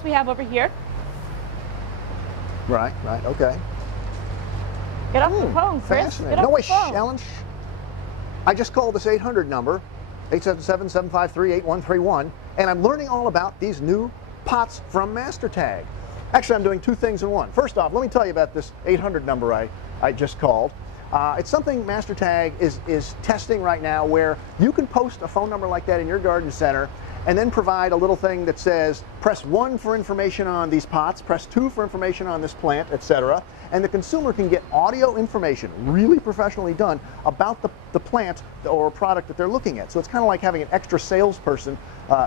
else we have over here. Right, okay. Get off the phone, Chris. Fascinating. Get No off way, the phone. Ellen. I just called this 800 number, 877-753-8131, and I'm learning all about these new pots from MasterTag. Actually, I'm doing two things in one. First off, let me tell you about this 800 number I just called. It's something MasterTag is testing right now, where you can post a phone number like that in your garden center and then provide a little thing that says, press 1 for information on these pots, press 2 for information on this plant, etc. And the consumer can get audio information, really professionally done, about the plant or product that they're looking at. So it's kind of like having an extra salesperson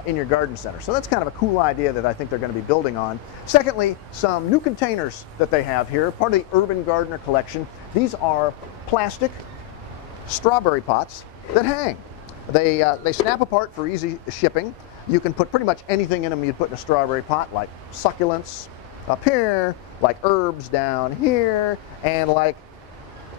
in your garden center. So that's kind of a cool idea that I think they're going to be building on. Secondly, some new containers that they have here, part of the Urban Gardener collection. These are plastic strawberry pots that hang. They snap apart for easy shipping. You can put pretty much anything in them you'd put in a strawberry pot, like succulents up here, like herbs down here, and like,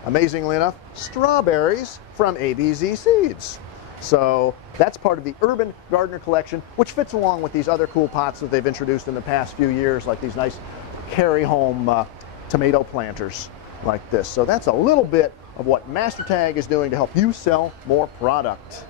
amazingly enough, strawberries from ABZ Seeds. So that's part of the Urban Gardener collection, which fits along with these other cool pots that they've introduced in the past few years, like these nice carry-home tomato planters like this. So that's a little bit of what MasterTag is doing to help you sell more product.